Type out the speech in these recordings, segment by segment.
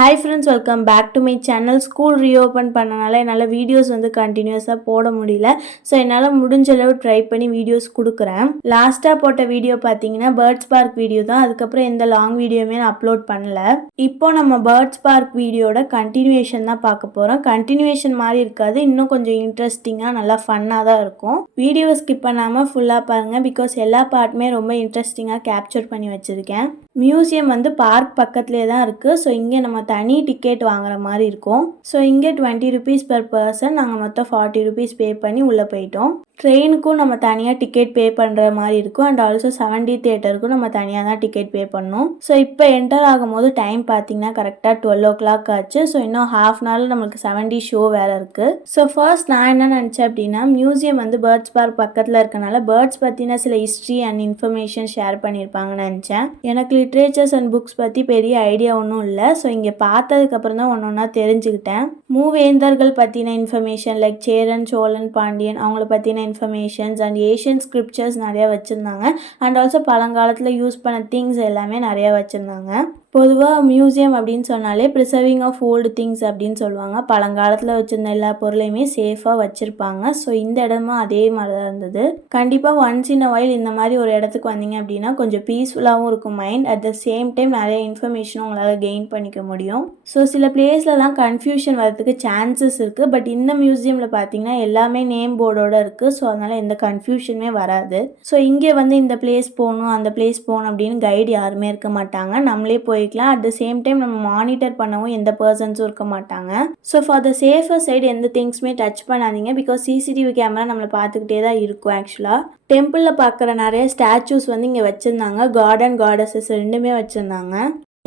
Hi friends, welcome back to my channel. School reopen பண்ணனால என்னால் videos கண்டினியூஸாக போட முடியல. ஸோ என்னால் முடிஞ்ச அளவு ட்ரை பண்ணி வீடியோஸ் கொடுக்குறேன். லாஸ்ட்டாக போட்ட வீடியோ பார்த்தீங்கன்னா பேர்ட்ஸ் பார்க் வீடியோ தான். அதுக்கப்புறம் எந்த லாங் வீடியோவுமே நான் அப்லோட் பண்ணல. இப்போ நம்ம பேர்ட்ஸ் பார்க் வீடியோட கண்டினியூவேஷன் தான் பார்க்க போகிறோம். கண்டினியூவேஷன் மாதிரி இருக்காது, இன்னும் கொஞ்சம் இன்ட்ரெஸ்டிங்காக நல்லா ஃபன்னாக தான் இருக்கும். வீடியோவை ஸ்கிப் பண்ணாமல் ஃபுல்லாக பாருங்கள், பிகாஸ் எல்லா பார்ட்டுமே ரொம்ப இன்ட்ரெஸ்டிங்காக கேப்சர் பண்ணி வச்சுருக்கேன். மியூசியம் பார்க் பக்கத்துலேயே தான் இருக்குது. ஸோ இங்கே நம்ம தனி டிக்கெட் வாங்குற மாதிரி இருக்கும். ஸோ இங்கே 20 rupees per person. நாங்கள் மொத்தம் 40 rupees பே பண்ணி உள்ளே போயிட்டோம். ட்ரெயினுக்கும் நம்ம தனியாக டிக்கெட் பே பண்ணுற மாதிரி இருக்கும். அண்ட் ஆல்சோ 7D தியேட்டருக்கும் நம்ம தனியாக தான் டிக்கெட் பே பண்ணணும். ஸோ இப்போ என்டர் ஆகும்போது டைம் பார்த்தீங்கன்னா கரெக்டாக 12 o'clock ஆச்சு. ஸோ இன்னும் ஹாஃப் அன் ஹவரில் நம்மளுக்கு 7D ஷோ வேறு இருக்குது. ஸோ ஃபர்ஸ்ட் நான் என்ன நினச்சேன் அப்படின்னா, மியூசியம் பேர்ட்ஸ் பார்க் பக்கத்தில் இருக்கனால பேர்ட்ஸ் பற்றின சில ஹிஸ்ட்ரி அண்ட் இன்ஃபர்மேஷன் ஷேர் பண்ணியிருப்பாங்கன்னு நினச்சேன். எனக்கு லிட்ரேச்சர்ஸ் அண்ட் புக்ஸ் பற்றி பெரிய ஐடியா ஒன்றும் இல்லை. ஸோ இங்கே பார்த்ததுக்கப்புறம் தான் ஒன்று ஒன்றா தெரிஞ்சுக்கிட்டேன். மூவேந்தர்கள் பற்றின இன்ஃபர்மேஷன் லைக் சேரன், சோழன், பாண்டியன் அவங்கள பற்றின இன்ஃபர்மேஷன்ஸ் அண்ட் ஏஷியன் ஸ்கிரிப்சர்ஸ் நிறையா வச்சுருந்தாங்க. அண்ட் ஆல்சோ பழங்காலத்தில் யூஸ் பண்ண திங்ஸ் எல்லாமே நிறையா வச்சுருந்தாங்க. பொதுவாக மியூசியம் அப்படின்னு சொன்னாலே ப்ரிசர்விங் ஆஃப் ஓல்டு திங்ஸ் அப்படின்னு சொல்லுவாங்க. பழங்காலத்தில் வச்சுருந்த எல்லா பொருளையுமே சேஃபாக வச்சுருப்பாங்க. ஸோ இந்த இடமும் அதே மாதிரி தான் இருந்தது. கண்டிப்பாக ஒன்ஸ் இன் அ வைல் இந்த மாதிரி ஒரு இடத்துக்கு வந்தீங்க அப்படின்னா கொஞ்சம் பீஸ்ஃபுல்லாகவும் இருக்கும் mind. At the same time நிறைய இன்ஃபர்மேஷனும் உங்களால் கெயின் பண்ணிக்க முடியும். ஸோ சில பிளேஸ்லலாம் கன்ஃபியூஷன் வரதுக்கு சான்சஸ் இருக்குது. பட் இந்த மியூசியமில் பார்த்தீங்கன்னா எல்லாமே நேம் போர்டோடு இருக்குது. ஸோ அதனால் எந்த கன்ஃபியூஷனுமே வராது. ஸோ இங்கே இந்த பிளேஸ் போகணும், அந்த பிளேஸ் போகணும் அப்படின்னு கைடு யாருமே இருக்க மாட்டாங்க. நம்மளே போய்க்கலாம். அட் த சேம் டைம் நம்ம மானிட்டர் பண்ணவும் எந்த பர்சன்ஸும் இருக்க மாட்டாங்க. So for the safer side எந்த திங்ஸுமே டச் பண்ணாதீங்க. பிகாஸ் சிசிடிவி கேமரா நம்மளை பார்த்துக்கிட்டே தான் இருக்கும். ஆக்சுவலாக டெம்பிளில் பார்க்குற நிறைய ஸ்டாச்சூஸ் இங்கே வச்சுருந்தாங்க. காட் அண்ட் காடஸஸ் ரெண்டுமே வச்சுருந்தாங்க.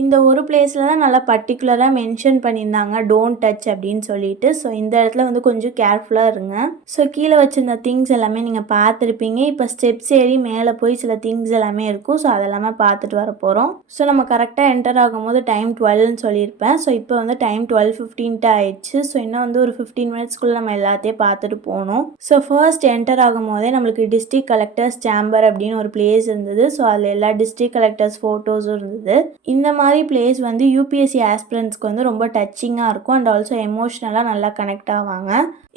இந்த ஒரு பிளேஸில் தான் நல்லா பர்டிகுலராக மென்ஷன் பண்ணியிருந்தாங்க டோன்ட் டச் அப்படின்னு சொல்லிட்டு. ஸோ இந்த இடத்துல கொஞ்சம் கேர்ஃபுல்லாக இருங்க. ஸோ கீழே வச்சுருந்த திங்ஸ் எல்லாமே நீங்கள் பார்த்துருப்பீங்க. இப்போ ஸ்டெப்ஸ் ஏறி மேலே போய் சில திங்ஸ் எல்லாமே இருக்கும். ஸோ அதெல்லாமே பார்த்துட்டு வர போகிறோம். ஸோ நம்ம கரெக்டாக என்டர் ஆகும்போது டைம் 12ன்னு சொல்லியிருப்பேன். ஸோ இப்போ டைம் 12:15 ஆயிடுச்சு. ஸோ இன்னும் ஒரு 15 minutesக்குள்ளே நம்ம எல்லாத்தையும் பார்த்துட்டு போகணும். ஸோ ஃபர்ஸ்ட் என்டர் ஆகும் போதே நம்மளுக்கு டிஸ்ட்ரிக்ட் கலெக்டர்ஸ் சேம்பர் அப்படின்னு ஒரு பிளேஸ் இருந்தது. ஸோ அதில் எல்லா டிஸ்ட்ரிக்ட் கலெக்டர்ஸ் ஃபோட்டோஸும் இருந்தது. இந்த மாதிரி பிளேஸ் யூபிஎஸ்சி ஆஸ்பிரண்ட்ஸ்க்கு ரொம்ப டச்சிங்காக இருக்கும். அண்ட் ஆல்சோ எமோஷ்னலாக நல்லா கனெக்ட் ஆவாங்க.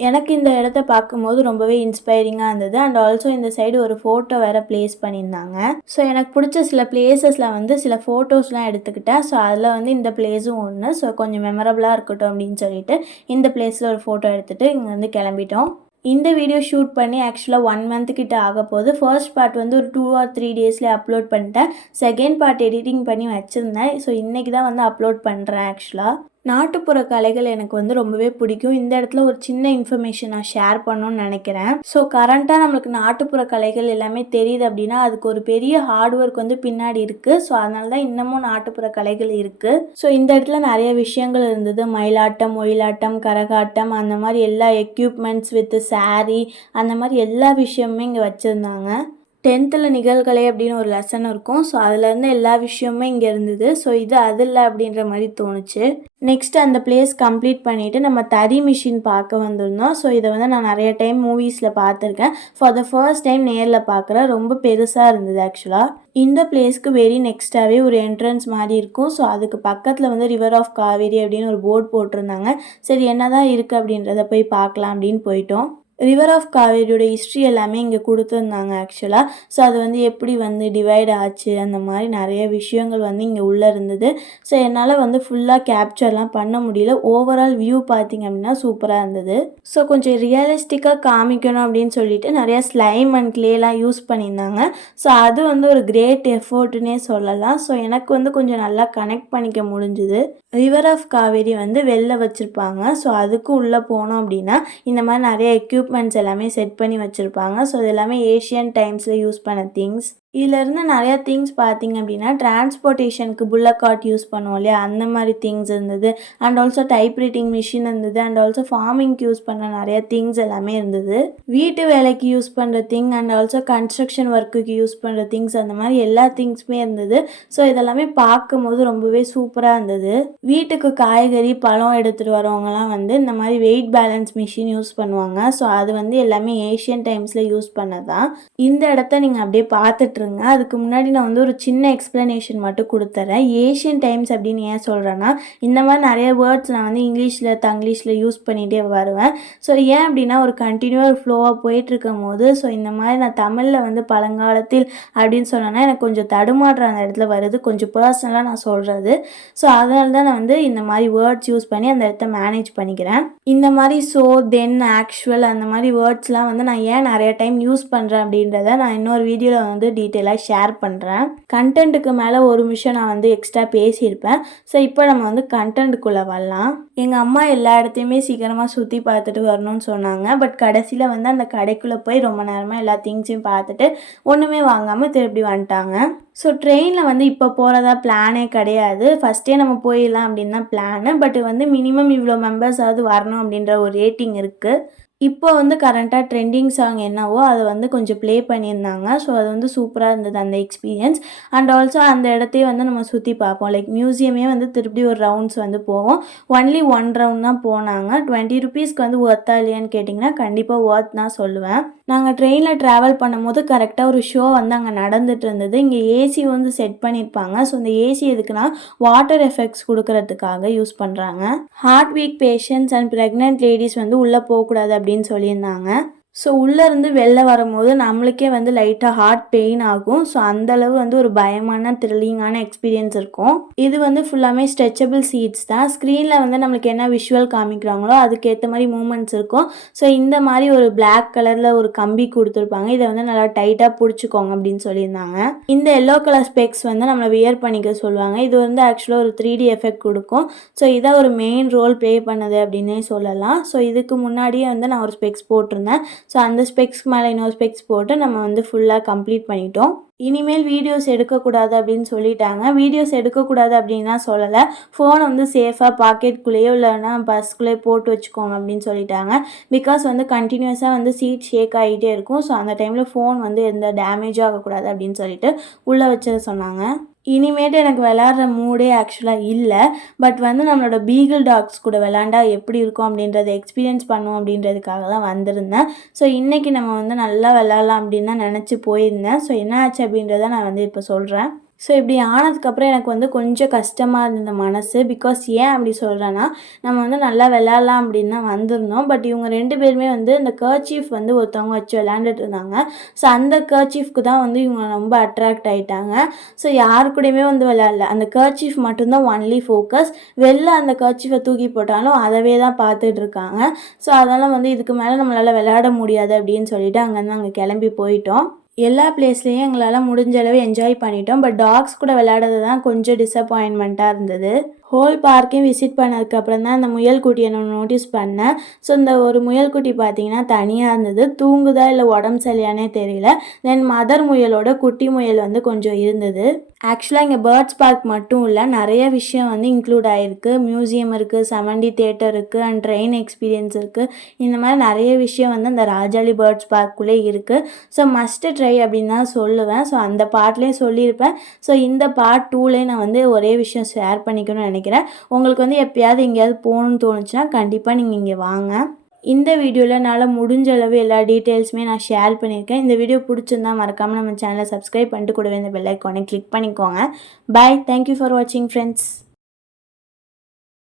எனக்கு இந்த இடத்த பார்க்கும்போது ரொம்பவே இன்ஸ்பைரிங்காக இருந்தது. அண்ட் ஆல்சோ இந்த சைடு ஒரு ஃபோட்டோ வேறு ப்ளேஸ் பண்ணியிருந்தாங்க. ஸோ எனக்கு பிடிச்ச சில பிளேசஸில் சில ஃபோட்டோஸ்லாம் எடுத்துக்கிட்டேன். ஸோ அதில் இந்த பிளேஸும் ஒன்று. ஸோ கொஞ்சம் மெமரபுளாக இருக்கட்டும் அப்படின்னு சொல்லிட்டு இந்த பிளேஸில் ஒரு ஃபோட்டோ எடுத்துகிட்டு இங்கே கிளம்பிட்டோம். இந்த வீடியோ ஷூட் பண்ணி ஆக்சுவலாக 1 month கிட்ட ஆக போகுது. ஃபர்ஸ்ட் பார்ட் ஒரு 2 or 3 daysலேயே அப்லோட் பண்ணிட்டேன். செகண்ட் பார்ட் எடிட்டிங் பண்ணி வச்சுருந்தேன். ஸோ இன்றைக்கி தான் அப்லோட் பண்ணுறேன். ஆக்சுவலாக நாட்டுப்புற கலைகள் எனக்கு ரொம்பவே பிடிக்கும். இந்த இடத்துல ஒரு சின்ன இன்ஃபர்மேஷன் நான் ஷேர் பண்ணணும்னு நினைக்கிறேன். ஸோ கரண்ட்டாக நம்மளுக்கு நாட்டுப்புற கலைகள் எல்லாமே தெரியுது அப்படின்னா அதுக்கு ஒரு பெரிய ஹார்ட் ஒர்க் பின்னாடி இருக்குது. ஸோ அதனால தான் இன்னமும் நாட்டுப்புற கலைகள் இருக்குது. ஸோ இந்த இடத்துல நிறைய விஷயங்கள் இருந்தது. மயிலாட்டம், ஒயிலாட்டம், கரகாட்டம், அந்த மாதிரி எல்லா எக்யூப்மெண்ட்ஸ் வித் சாரீ, அந்த மாதிரி எல்லா விஷயமுமே இங்கே வச்சுருந்தாங்க. 10th நிகழ்கலை அப்படின்னு ஒரு லெசன் இருக்கும். ஸோ அதுலேருந்து எல்லா விஷயமுமே இங்கே இருந்தது. ஸோ இது அது இல்லை அப்படின்ற மாதிரி தோணுச்சு. நெக்ஸ்ட் அந்த பிளேஸ் கம்ப்ளீட் பண்ணிவிட்டு நம்ம தறி மிஷின் பார்க்க வந்திருந்தோம். ஸோ இதை நான் நிறைய டைம் மூவிஸில் பார்த்துருக்கேன். ஃபார் த ஃபர்ஸ்ட் டைம் நேரில் பார்க்குறேன். ரொம்ப பெருசாக இருந்தது. ஆக்சுவலாக இந்த பிளேஸ்க்கு வெரி நெக்ஸ்ட்டாகவே ஒரு என்ட்ரன்ஸ் மாதிரி இருக்கும். ஸோ அதுக்கு பக்கத்தில் ரிவர் ஆஃப் காவேரி அப்படின்னு ஒரு போர்டு போட்டிருந்தாங்க. சரி என்னதான் இருக்குது அப்படின்றத போய் பார்க்கலாம் அப்படின்னு போயிட்டோம். ரிவர் ஆஃப் காவேரியோட ஹிஸ்ட்ரி எல்லாமே இங்கே கொடுத்துருந்தாங்க. ஆக்சுவலாக ஸோ அது எப்படி டிவைட் ஆச்சு, அந்த மாதிரி நிறைய விஷயங்கள் இங்கே உள்ளே இருந்தது. ஸோ என்னால் ஃபுல்லாக கேப்சர்லாம் பண்ண முடியல. ஓவரால் வியூ பார்த்திங்க அப்படின்னா சூப்பராக இருந்தது. ஸோ கொஞ்சம் ரியலிஸ்டிக்காக காமிக்கணும் அப்படின்னு சொல்லிட்டு நிறையா ஸ்லைம் அண்ட் க்ளேலாம் யூஸ் பண்ணியிருந்தாங்க. ஸோ அது ஒரு கிரேட் எஃபோர்ட்டுன்னே சொல்லலாம். ஸோ எனக்கு கொஞ்சம் நல்லா கனெக்ட் பண்ணிக்க முடிஞ்சுது. ரிவர் ஆஃப் காவேரி வெளில வச்சுருப்பாங்க. ஸோ அதுக்கு உள்ளே போனோம் அப்படின்னா இந்த மாதிரி நிறைய எக்யூப்மெண்ட்ஸ் எல்லாமே செட் பண்ணி வச்சுருப்பாங்க. ஸோ இது எல்லாமே ஏஷியன் டைம்ஸில் யூஸ் பண்ண திங்ஸ். இதிலேருந்து நிறையா திங்ஸ் பார்த்திங்க அப்படின்னா டிரான்ஸ்போர்ட்டேஷனுக்கு புல்லக் கார்ட் யூஸ் பண்ணுவோம் இல்லையா, அந்த மாதிரி திங்ஸ் இருந்தது. And also type writing machine இருந்தது. அண்ட் ஆல்சோ ஃபார்மிங்க்கு யூஸ் பண்ண நிறைய திங்ஸ் எல்லாமே இருந்தது. வீட்டு வேலைக்கு யூஸ் பண்ணுற திங் அண்ட் ஆல்சோ கன்ஸ்ட்ரக்ஷன் ஒர்க்குக்கு யூஸ் பண்ணுற திங்ஸ், அந்த மாதிரி எல்லா திங்ஸுமே இருந்தது. ஸோ இதெல்லாமே பார்க்கும்போது ரொம்பவே சூப்பராக இருந்தது. வீட்டுக்கு காய்கறி பழம் எடுத்துகிட்டு வரவங்கலாம் இந்த மாதிரி வெயிட் பேலன்ஸ் மிஷின் யூஸ் பண்ணுவாங்க. ஸோ அது எல்லாமே ஏஷியன் டைம்ஸில் யூஸ் பண்ணதான். இந்த இடத்த நீங்கள் அப்படியே பார்த்துட்டு விட்டுருங்க. அதுக்கு முன்னாடி நான் வந்து ஒரு சின்ன எக்ஸ்ப்ளனேஷன் மட்டும் கொடுத்துட்றேன். ஏஷியன் டைம்ஸ் அப்படின்னு ஏன் சொல்கிறேன்னா, இந்த மாதிரி நிறைய வேர்ட்ஸ் நான் வந்து இங்கிலீஷில் தங்கிலீஷில் யூஸ் பண்ணிகிட்டே வருவேன். ஸோ ஏன் அப்படின்னா ஒரு கண்டினியூவாக ஃப்ளோவாக போயிட்டுருக்கும் போது ஸோ இந்த மாதிரி நான் தமிழில் வந்து பழங்காலத்தில் அப்படின்னு சொன்னேன்னா எனக்கு கொஞ்சம் தடுமாற்றம் அந்த இடத்துல வருது, கொஞ்சம் பர்சனலாக நான் சொல்கிறது. ஸோ அதனால தான் நான் வந்து இந்த மாதிரி வேர்ட்ஸ் யூஸ் பண்ணி அந்த இடத்த மேனேஜ் பண்ணிக்கிறேன். இந்த மாதிரி ஸோ, தென், ஆக்சுவல் அந்த மாதிரி வேர்ட்ஸ்லாம் வந்து நான் ஏன் நிறைய டைம் யூஸ் பண்ணுறேன் அப்படின்றத நான் இன்னொரு வீடியோவில் வந்து டீட்டெயிலாக ஷேர் பண்ணுறேன். கண்டென்ட்டுக்கு மேலே ஒரு விஷயம் நான் வந்து எக்ஸ்ட்ரா பேசியிருப்பேன். ஸோ இப்போ நம்ம வந்து கண்டென்ட்டுக்குள்ளே வரலாம். எங்கள் அம்மா எல்லா இடத்தையுமே சீக்கிரமாக சுற்றி பார்த்துட்டு வரணும்னு சொன்னாங்க. பட் கடைசியில் வந்து அந்த கடைக்குள்ளே போய் ரொம்ப நேரமாக எல்லா திங்ஸையும் பார்த்துட்டு ஒன்றுமே வாங்காமல் திருப்பி வந்துட்டாங்க. ஸோ ட்ரெயினில் வந்து இப்போ போகிறதா பிளானே கிடையாது. ஃபஸ்ட்டே நம்ம போயிடலாம் அப்படின்னு தான் பிளானு. பட் வந்து மினிமம் இவ்வளோ மெம்பர்ஸாவது வரணும் அப்படின்ற ஒரு ரேட்டிங் இருக்குது. இப்போ வந்து கரண்ட்டாக ட்ரெண்டிங் சாங் என்னவோ அதை வந்து கொஞ்சம் ப்ளே பண்ணியிருந்தாங்க. ஸோ அது வந்து சூப்பராக இருந்தது அந்த எக்ஸ்பீரியன்ஸ். அண்ட் ஆல்சோ அந்த இடத்தையும் வந்து நம்ம சுற்றி பார்ப்போம். லைக் மியூசியமே வந்து திருப்பி ஒரு ரவுண்ட்ஸ் வந்து போவோம். ஒன்லி 1 ரவுண்ட் தான் போனாங்க. 20 ருபீஸ்க்கு வந்து ஒர்த்தா இல்லையான்னு கேட்டிங்கன்னா கண்டிப்பாக ஒர்த் தான் சொல்லுவேன். நாங்கள் ட்ரெயினில் ட்ராவல் பண்ணும்போது கரெக்டாக ஒரு ஷோ வந்து அங்கே நடந்துட்டு இருந்தது. இங்கே ஏசி வந்து செட் பண்ணியிருப்பாங்க. ஸோ இந்த ஏசி எதுக்குன்னா வாட்டர் எஃபெக்ட்ஸ் கொடுக்கறதுக்காக யூஸ் பண்ணுறாங்க. Heart weak patients and pregnant ladies வந்து உள்ளே போகக்கூடாது அப்படின்னு சொல்லியிருந்தாங்க. ஸோ உள்ளேருந்து வெளில வரும்போது நம்மளுக்கே வந்து லைட்டாக ஹார்ட் பெயின் ஆகும். ஸோ அந்தளவு வந்து ஒரு பயமான த்ரில்லிங்கான எக்ஸ்பீரியன்ஸ் இருக்கும். இது வந்து ஃபுல்லாமே ஸ்ட்ரெச்சபிள் சீட்ஸ் தான். ஸ்க்ரீனில் வந்து நம்மளுக்கு என்ன விஷுவல் காமிக்கிறாங்களோ அதுக்கேற்ற மாதிரி மூமெண்ட்ஸ் இருக்கும். ஸோ இந்த மாதிரி ஒரு பிளாக் கலரில் ஒரு கம்பி கொடுத்துருப்பாங்க. இதை வந்து நல்லா டைட்டாக பிடிச்சிக்கோங்க அப்படின்னு சொல்லியிருந்தாங்க. இந்த எல்லோ கலர் ஸ்பெக்ஸ் வந்து நம்மளை வியர் பண்ணிக்க சொல்லுவாங்க. இது வந்து ஆக்சுவலாக ஒரு 3D எஃபெக்ட் கொடுக்கும். ஸோ இதான் ஒரு மெயின் ரோல் ப்ளே பண்ணுது அப்படின்னே சொல்லலாம். ஸோ இதுக்கு முன்னாடியே வந்து நான் ஒரு ஸ்பெக்ஸ் போட்டிருந்தேன். ஸோ அந்த ஸ்பெக்ஸ்க்கு மேலே இன்னொரு ஸ்பெக்ஸ் போட்டு நம்ம வந்து ஃபுல்லாக கம்ப்ளீட் பண்ணிட்டோம். இனிமேல் வீடியோஸ் எடுக்கக்கூடாது அப்படின்னு சொல்லிட்டாங்க. வீடியோஸ் எடுக்கக்கூடாது அப்படின்னா சொல்லலை, ஃபோனை வந்து சேஃபாக பாக்கெட்குள்ளேயோ இல்லைன்னா பஸ்க்குள்ளேயோ போட்டு வச்சுக்கோங்க அப்படின்னு சொல்லிட்டாங்க. பிகாஸ் வந்து கண்டினியூஸாக வந்து சீட் ஷேக் ஆகிட்டே இருக்கும். ஸோ அந்த டைமில் ஃபோன் வந்து எந்த டேமேஜும் ஆகக்கூடாது அப்படின்னு சொல்லிட்டு உள்ளே வச்சதை சொன்னாங்க. இனிமேட்டு எனக்கு விளாட்ற மூடே ஆக்சுவலாக இல்லை. பட் வந்து நம்மளோட பீகிள் டாக்ஸ் கூட விளாண்டா எப்படி இருக்கும் அப்படின்றத எக்ஸ்பீரியன்ஸ் பண்ணுவோம் அப்படின்றதுக்காக தான் வந்திருந்தேன். ஸோ இன்றைக்கி நம்ம வந்து நல்லா விளாட்லாம் அப்படின்னு தான் நினச்சி போயிருந்தேன். ஸோ என்ன ஆச்சு அப்படின்றத நான் வந்து இப்போ சொல்கிறேன். ஸோ இப்படி ஆனதுக்கப்புறம் எனக்கு வந்து கொஞ்சம் கஷ்டமாக இருந்தது மனசு. பிகாஸ் ஏன் அப்படி சொல்கிறேன்னா, நம்ம வந்து நல்லா விளாட்லாம் அப்படின்னு தான் வந்திருந்தோம். பட் இவங்க 2 பேருமே வந்து இந்த கர்ச்சீஃப் வந்து ஒருத்தவங்க வச்சு விளாண்டுட்டு இருந்தாங்க. ஸோ அந்த கர்ச்சீஃப்க்கு தான் வந்து இவங்க ரொம்ப அட்ராக்ட் ஆகிட்டாங்க. ஸோ யாரு கூடயுமே வந்து விளாட்ல, அந்த கர்ச்சீஃப் மட்டும்தான் ஒன்லி ஃபோக்கஸ். வெளில அந்த கர்ச்சீஃபை தூக்கி போட்டாலும் அதவே தான் பார்த்துட்டு இருக்காங்க. ஸோ அதனால் வந்து இதுக்கு மேலே நம்மளால் விளையாட முடியாது அப்படின்னு சொல்லிட்டு அங்கேருந்து அங்கே கிளம்பி போயிட்டோம். எல்லா பிளேஸ்லேயும் எங்களால் முடிஞ்ச அளவு என்ஜாய் பண்ணிட்டோம். பட் டாக்ஸ் கூட விளையாடுறது தான் கொஞ்சம் டிசப்பாயின்மெண்ட்டாக இருந்தது. ஹோல் பார்க்கையும் விசிட் பண்ணதுக்கப்புறம் தான் அந்த முயல்குட்டியை நான் நோட்டீஸ் பண்ணேன். ஸோ இந்த ஒரு முயல்குட்டி பார்த்திங்கன்னா தனியாக இருந்தது. தூங்குதா இல்லை உடம்பு சரியானே தெரியல. தென் மதர் முயலோட குட்டி முயல் வந்து கொஞ்சம் இருந்தது. ஆக்சுவலாக இங்கே பேர்ட்ஸ் பார்க் மட்டும் இல்லை, நிறைய விஷயம் வந்து இன்க்ளூட் ஆகிருக்கு. மியூசியம் இருக்குது, 7D தியேட்டர் இருக்குது, அண்ட் ட்ரெயின் எக்ஸ்பீரியன்ஸ் இருக்குது. இந்த மாதிரி நிறைய விஷயம் வந்து அந்த ராஜாளி பேர்ட்ஸ் பார்க்குள்ளே இருக்குது. ஸோ மஸ்ட்டு ட்ரை அப்படின்னு தான் சொல்லுவேன். ஸோ அந்த பார்ட்லேயும் சொல்லியிருப்பேன். ஸோ இந்த பார்ட் 2லேயே நான் வந்து ஒரே விஷயம் ஷேர் பண்ணிக்கணும்னு நினைக்கிறேன். உங்களுக்கு வந்து எப்பயாவது எங்கேயாவது போகணுன்னு தோணுச்சுன்னா கண்டிப்பாக நீங்கள் இங்கே வாங்க. இந்த வீடியோவில் என்னால் முடிஞ்ச அளவு எல்லா டீட்டெயில்ஸுமே நான் ஷேர் பண்ணியிருக்கேன். இந்த வீடியோ பிடிச்சிருந்தா மறக்காமல் நம்ம சேனலை சப்ஸ்கிரைப் பண்ணிட்டு கூடவே இந்த பெல் ஐக்கானை கிளிக் பண்ணிக்கோங்க. பாய். தேங்க்யூ ஃபார் வாட்சிங் ஃப்ரெண்ட்ஸ்.